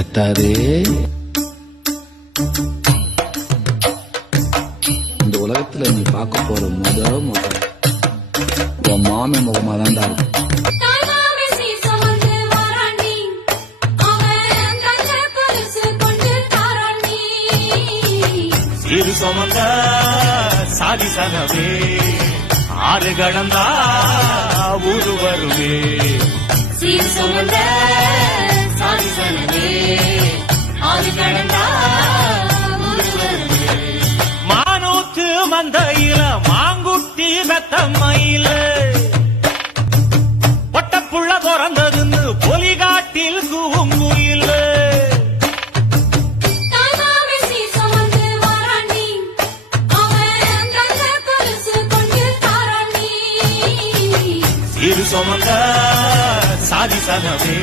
பெத்தாரே. இந்த உலகத்துல நீ பார்க்க போற முகம் உன் மாமன் முகமா தான்டா இருக்கும். சிறு சுமந்த சாதி சனவே ஆறு கடந்தா ஊரு வருவே. சிறு சுமந்த சாதி சனவே ஆறு கடந்தா ஊரு வருவே. மானூத்து மந்தையில மாங்குட்டி வெத்தம்மையில பொட்டப்புள்ள பிறந்ததுன்னு பொலிகாட்டில் கூங்குயில. சிறு சுமந்த சாதி சனவே